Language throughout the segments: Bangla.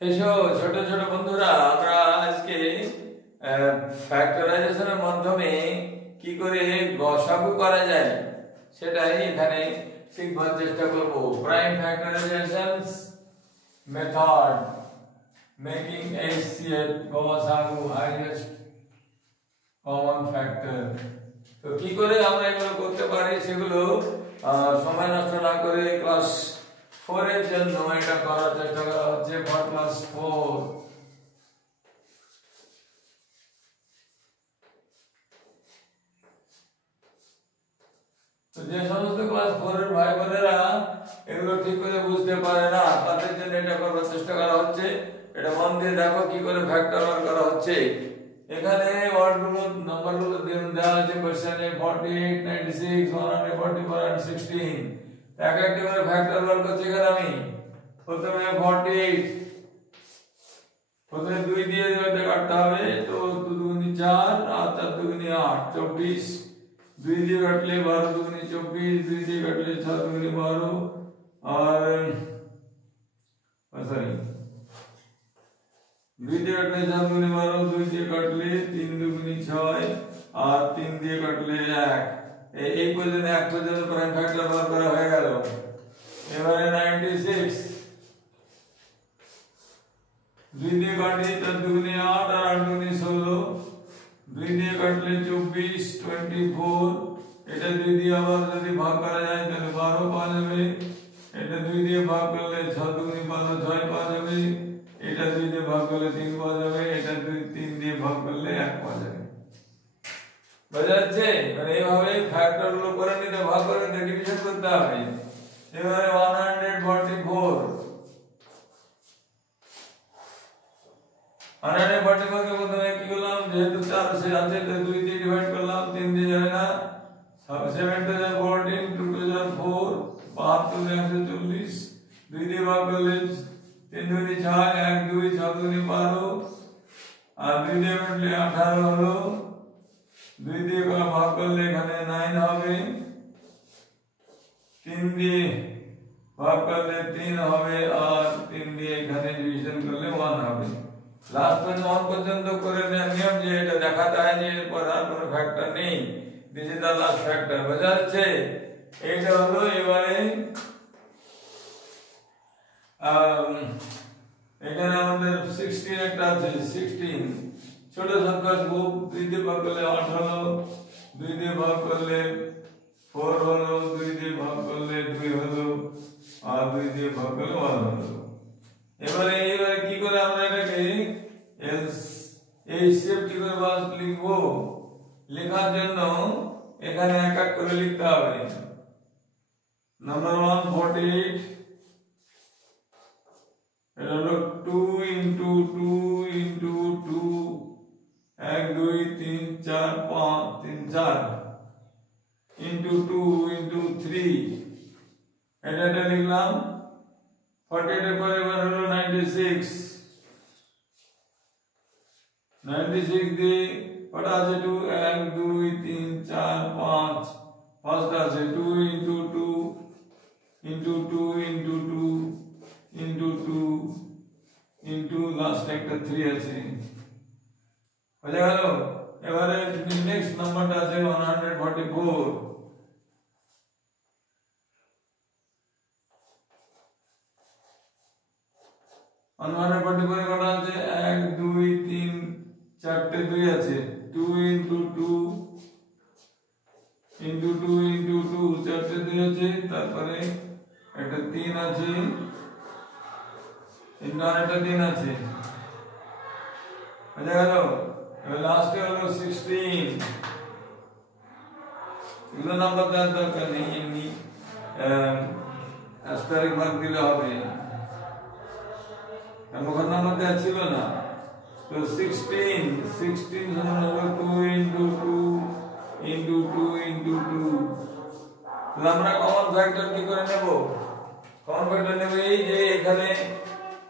এসো ছোট ছোট বন্ধুরা, আমরা আজকে ফ্যাক্টরাইজেশনের মাধ্যমে কি করে গসাগু করা যায় সেটাই এখানে শিখবার চেষ্টা করব। Prime factorisation method making HCF গসাগু হাইয়েস্ট কমন ফ্যাক্টর। তো কি করে আমরা এগুলো করতে পারি সেগুলো সময় নষ্ট না করে ক্লাস 4 এর জন্য এটা করার চেষ্টা করা হচ্ছে। ফর ক্লাস 4 তো যে সমস্ত ক্লাস 4 এর ভাই বোনেরা এগুলো ঠিক করে বুঝতে পারে না তাদের জন্য এটা করার চেষ্টা করা হচ্ছে। এটা মন দিয়ে দেখো কি করে ফ্যাক্টর বার করা হচ্ছে। এখানে ওয়ার্ডগুলো নাম্বারগুলো দেওয়া আছে কোশ্চেনে 48 96 144 and 16। এক একটা করে ফ্যাক্টর বার করছি। এখানে আমি প্রথমে 48 প্রথমে 2 দিয়ে এটা কাটতে হবে। তো 2 দুগুনি 4 আর 4 দুগুনি 8 24। 2 দিয়ে কাটলে 12 দুগুনি 24, 2 দিয়ে কাটলে 6 দুগুনি 12 আর সরি 2 দিয়ে কাটলে 4 দুগুনি 12, 2 দিয়ে কাটলে 3 দুগুনি 6 আর 3 দিয়ে কাটলে 1। এই পর্যন্ত এক পর্যন্ত প্রাইম ফ্যাক্টর বার করা হয়ে গেল। এবারে 96 2 দিয়ে কাটলে 4 দুগুনি 8 আর 8 দুগুনি 16, 2 দিয়ে কাটলে 24 24। এটা 2 দিয়ে আবার যদি ভাগ করা যায় তাহলে 12 পাওয়া যাবে। এটা 2 দিয়ে ভাগ করলে 6 দুগুনি 12 6 পাওয়া যাবে। এটা 2 দিয়ে ভাগ করলে 3 পাওয়া যাবে। এটা 3 দিয়ে ভাগ করলে 1 পাওয়া যাবে। বোঝা যাচ্ছে? মানে এইভাবে ফ্যাক্টর গুলো করে নিতে ভাগ করে ডিভিশন করতে হবে। এবারে 144 144 কে প্রথমে কি করলাম, যেহেতু 4 সে আছে তো 2 দিয়ে ডিভাইড করলাম, 3 দিয়ে যাবে না। 7 to the 14 2 to the 4 72 140। 2 দিয়ে ভাগ করলে 3 দুগুনি 6 1 2 6 দুগুনি 12 আর 2 দিয়ে কাটলে 18 হলো। 2 দিয়ে ভাগ করলে এখানে 9 হবে। 3 দিয়ে ভাগ করলে 3 হবে আর 3 দিয়ে এখানে ডিভিশন করলে 1 হবে। লাস্ট পর্যন্ত 1 পর্যন্ত করে নিয়ম যে এটা দেখাতে হয় যে এরপর আর কোনো ফ্যাক্টর নেই। This is the last factor. বোঝা যাচ্ছে? এইটা হলো। এবারে এখানে আমাদের 16 একটা আছে। 16 ছোট সংখ্যা খুব। 2 দিয়ে ভাগ করলে 8 হলো। 2 দিয়ে ভাগ করলে 4 হলো। 2 দিয়ে ভাগ করলে 2 হলো আর 2 দিয়ে ভাগ করলে 1 হলো। এবারে কি করে আমরা এটাকে HCF কি করে বাস লিখবো? লেখার জন্য এখানে এক এক করে লিখতে হবে। নাম্বার 1 48 এটা হলো 2 into 2 into 2 1 2 3 4 5 3 4 into 2 into 3 এটা লিখলাম। 48 এর পরে এবার হলো 96 96 দিয়ে কটা আছে? 2 1 2 3 4 5 পাঁচটা আছে। 2 into 2 into 2 into 2 into 2 into last একটা 3 আছে। হয়ে গেল। এবারে নেক্সট নাম্বারটা আছে 144। 144 কটা আছে? 1 2 3 4টে 2 আছে। 2 into 2 into 2 into 2 4টে 2 আছে। তারপরে একটা 3 আছে। একটা 3 আছে। হয়ে গেল। এবার লাস্টে হলো 16। এগুলো নাম্বার দেওয়ার দরকার নেই, এমনি অ্যাস্টারিক মার্ক দিলে হবে। ওখানে নাম্বার দেওয়া ছিল না। তো 16 সমান হলো 2 into 2 into 2 into 2। তাহলে আমরা কমন ফ্যাক্টর কি করে নেব? কমন ফ্যাক্টর নেব এই যে এখানে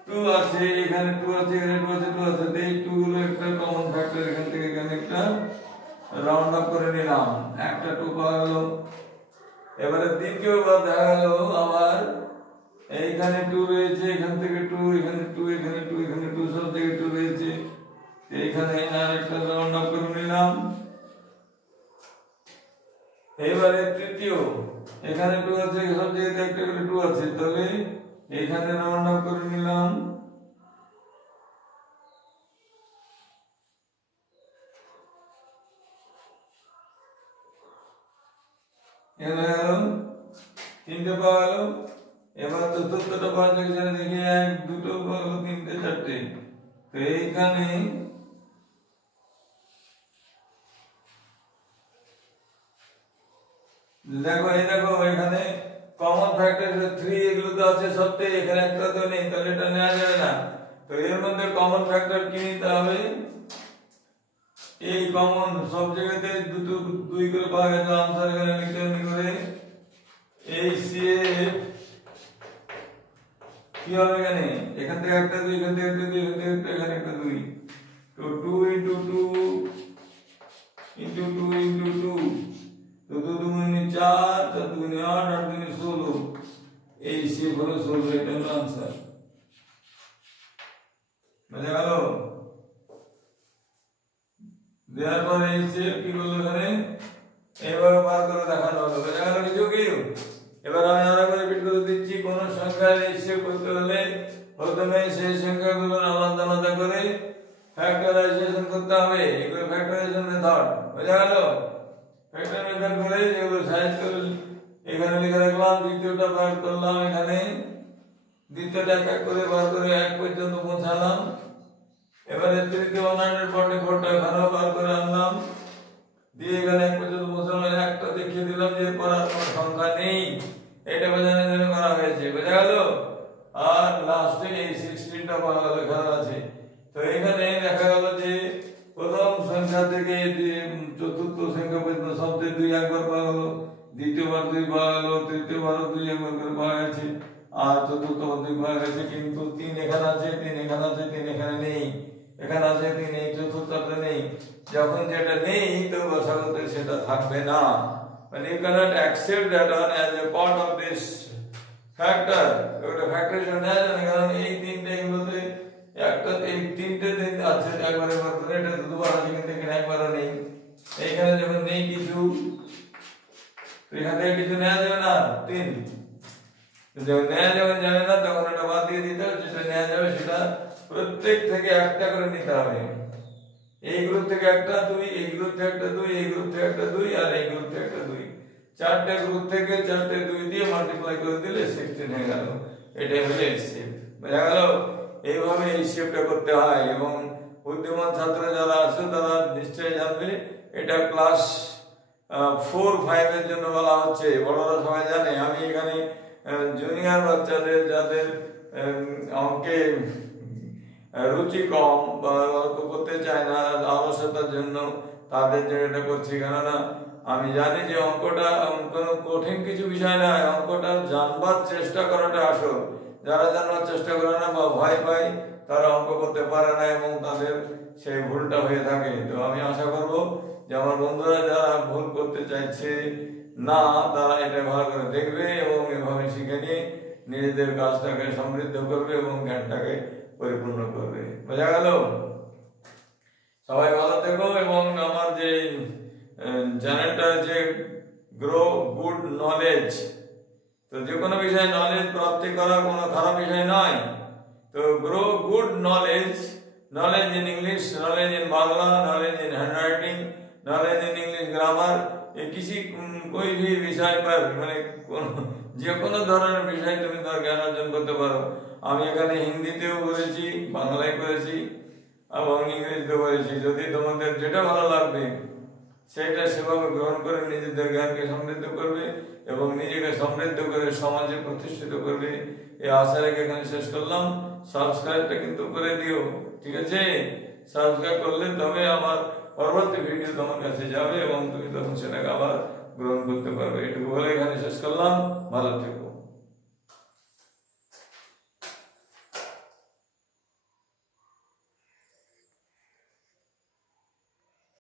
2 আছে, এখানে 2 আছে, এখানে 2 আছে, 2 আছে। এই 2 হলো একটা কমন ফ্যাক্টর। এখান থেকে এখানে একটা রাউন্ড আপ করে নিলাম। একটা 2 পাওয়া গেল। এবারে দ্বিতীয়বার দেখা গেল আবার এইখানে 2 রয়েছে, এখান থেকে 2, এখানে 2, এখানে 2, এখানে 2, সব জায়গায় 2 রয়েছে। এইখানে আরেকটা রাউন্ড অফ করে নিলাম। এবারে তৃতীয়, এখানে 2 আছে, সব জায়গাতে একটা করে 2 আছে, তাহলে এইখানে রাউন্ড অফ করে নিলাম। এখানে গেল 3টে পাওয়া গেল। এবার চতুর্থটা পাওয়া যায়, এখানে দেখি 1, 2 পাওয়া গেল, 3টে 4টে। তো এইখানে দেখো, এই দেখো এখানে কমন ফ্যাক্টর 3, এগুলো তো আছে সবটাই, এখানে একটা তো নেই, তাহলে এটা নেওয়া যাবে না। তো এর মধ্যে কমন ফ্যাক্টর কি নিতে হবে? এই কমন সব জায়গাতে 2 করে পাওয়া গেছে, আনসার এখানে লিখতে করে এই CF কি হবে এখানে? এখান থেকে একটা 2, এখান থেকে একটা 2, এখান থেকে একটা, এখানে একটা 2। তো 2 into 2 into 2 into 2, তো 2 2 4, 4 2 8, 8 2 16, এই CF হলো 16, এটা হলো আনসার। বুঝা গেল? দেওয়ার পরে এই CF কি বললো এখানে? এইভাবে বার করে দেখানো হলো। বুঝা গেল কিছু কি? এবার আমি আরেকবার রিপিট করে দিচ্ছি, কোন সংখ্যার হিসাব করতে হলে প্রথমে সেই সংখ্যাগুলোর আলাদা আলাদা করে ফ্যাক্টরাইজেশন করতে হবে। এগুলো ফ্যাক্টরাইজেশন মেথড। বুঝা গেল? ফ্যাক্টর মেথড করে যেগুলো সাইজ করে এখানে লিখে রাখলাম, দ্বিতীয়টা বার করলাম, এখানে দ্বিতীয়টা এক করে বার করে 1 পর্যন্ত পৌঁছালাম। এবারে তৃতীয় 144টা এখানেও বার করে আনলাম, দিয়ে এখানে 1 পর্যন্ত পৌঁছালাম। একটা দেখিয়ে দিলাম যে এরপর আর কোনো সংখ্যা নেই, এটা বোঝানোর জন্য করা হয়েছে। বোঝা গেল? আর লাস্টে এই 16টা পাওয়া গেল, এখানে আছে। তো এখানে দেখা গেল যে প্রথম সংখ্যা থেকে চতুর্থ সংখ্যা পর্যন্ত সবচেয়ে 2 একবার পাওয়া গেল, দ্বিতীয়বার 2 পাওয়া গেল, তৃতীয়বারও 2 একবার করে পাওয়া গেছে, আর চতুর্থবার 2 পাওয়া গেছে। কিন্তু 3 এখানে আছে, 3 এখানে আছে, 3 এখানে নেই, এখানে আছে 3, এই চতুর্থটা নেই। যখন যেটা নেই তো বসাগতে সেটা থাকবে না, মানে you cannot accept that one as a part of this factor. ওটা ফ্যাক্টরাইজেশন নেওয়া যায় না, কারণ এই 3টে এগুলোতে একটা, এই 3টে দিন আছে একবারে বার করে, এটা দুবার আছে কিন্তু এখানে একবারও নেই। এইখানে যখন নেই কিছু, এখান থেকে কিছু নেওয়া যাবে না, 3 যখন নেওয়া যাবে না তখন এটা বাদ দিয়ে দিতে হবে। যেটা নেওয়া যাবে সেটা প্রত্যেক থেকে একটা করে নিতে হবে। এই গ্রুপ থেকে একটা 2, এই গ্রুপ থেকে একটা 2, এই গ্রুপ থেকে একটা 2, আর এই গ্রুপ থেকে একটা 2, 4টে গ্রুপ থেকে 4টে 2 দিয়ে মাল্টিপ্লাই করে দিলে 16 হয়ে গেল। এটাই হলো এই শেপ। বুঝা গেল? এইভাবে এই শেপটা করতে হয়। এবং বুদ্ধিমান ছাত্র যারা আছে তারা নিশ্চয়ই জানবে, এটা ক্লাস 4, 5 এর জন্য বলা হচ্ছে, বড়রা সবাই জানে। আমি এখানে জুনিয়র বাচ্চাদের যাদের অঙ্কে রুচি কম বা অল্প করতে চায় না অলসতার জন্য, তাদের জন্য এটা করছি। কেননা আমি জানি যে অঙ্কটা কোনো কঠিন কিছু বিষয় নয়, অঙ্কটা জানবার চেষ্টা করাটা আসল। যারা জানবার চেষ্টা করে না বা ভয় পায় তারা অঙ্ক করতে পারে না এবং তাদের সেই ভুলটা হয়ে থাকে। তো আমি আশা করব যে আমার বন্ধুরা যারা ভুল করতে চাইছে না তারা এটা ভালো করে দেখবে এবং এভাবে শিখে নিয়ে নিজেদের কাজটাকে সমৃদ্ধ করবে এবং জ্ঞানটাকে পরিপূর্ণ করবে। বোঝা গেল? সবাই ভালো থেকো। এবং আমার যে চ্যানেলটা যে গ্রো গুড নলেজ, তো যে কোনো বিষয়ে নলেজ প্রাপ্তি করা কোনো খারাপ বিষয় নয়। তো grow good knowledge, knowledge in English, knowledge in Bangla, knowledge in handwriting, knowledge in English grammar, ये किसी कोई भी विषय पर মানে যে কোনো ধরনের বিষয় তুমি তার জ্ঞান অর্জন করতে পারো। আমি এখানে হিন্দিতেও করেছি, বাংলায় করেছি এবং ইংরেজিতেও করেছি। যদি তোমাদের যেটা ভালো লাগবে সেটা সেভাবে গ্রহণ করে নিজেদের জ্ঞানকে সমৃদ্ধ করবে এবং নিজেকে সমৃদ্ধ করে সমাজে প্রতিষ্ঠিত করবে, এই আশা রেখে এখানে শেষ করলাম। সাবস্ক্রাইবটা কিন্তু করে দিও, ঠিক আছে? সাবস্ক্রাইব করলে তবে আমার পরবর্তী ভিডিও তোমার কাছে যাবে এবং তুমি তখন সেটাকে আবার গ্রহণ করতে পারবে। এটুকু বলে এখানে শেষ করলাম। ভালো থেকো।